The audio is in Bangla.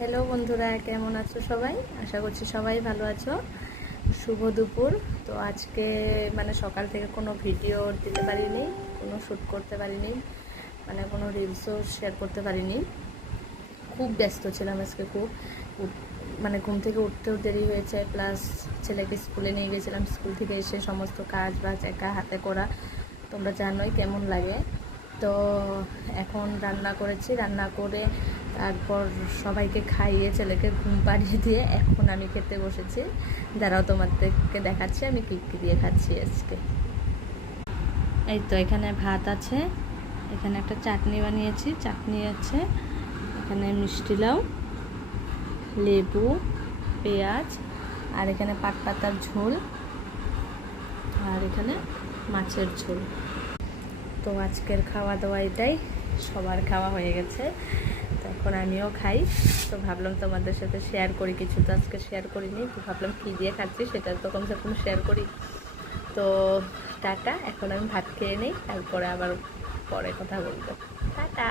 হ্যালো বন্ধুরা, কেমন আছো সবাই? আশা করছি সবাই ভালো আছো। শুভ দুপুর। তো আজকে সকাল থেকে কোনো ভিডিও দিতে পারিনি, কোনো শ্যুট করতে পারিনি, কোনো রিলসও শেয়ার করতে পারিনি। খুব ব্যস্ত ছিলাম আজকে, খুব ঘুম থেকে উঠতেও দেরি হয়েছে, প্লাস ছেলেকে স্কুলে নিয়ে গেছিলাম। স্কুল থেকে এসে সমস্ত কাজ বাজ একা হাতে করা তোমরা জানোই কেমন লাগে। তো এখন রান্না করেছি, রান্না করে তারপর সবাইকে খাইয়ে ছেলেকে ঘুম পাড়িয়ে দিয়ে এখন আমি খেতে বসেছি। দাঁড়াও তোমাদেরকে দেখাচ্ছি আমি কী কী দিয়ে খাচ্ছি আজকে। এই তো এখানে ভাত আছে, এখানে একটা চাটনি বানিয়েছি, চাটনি আছে, এখানে মিষ্টি লাউ, লেবু, পেঁয়াজ, আর এখানে পাট পাতার ঝোল, আর এখানে মাছের ঝোল। তো আজকের খাওয়া দাওয়া এটাই, সবার খাওয়া হয়ে গেছে, তো এখন আমিও খাই। তো ভাবলাম তোমাদের সাথে শেয়ার করি, কিছু তো আজকে শেয়ার করিনি, তো ভাবলাম কী দিয়ে খাচ্ছি সেটা তো কমসে কম শেয়ার করি। তো টাটা, এখন আমি ভাত খেয়ে নিই, তারপরে আবার পরে কথা বলবো। টাটা।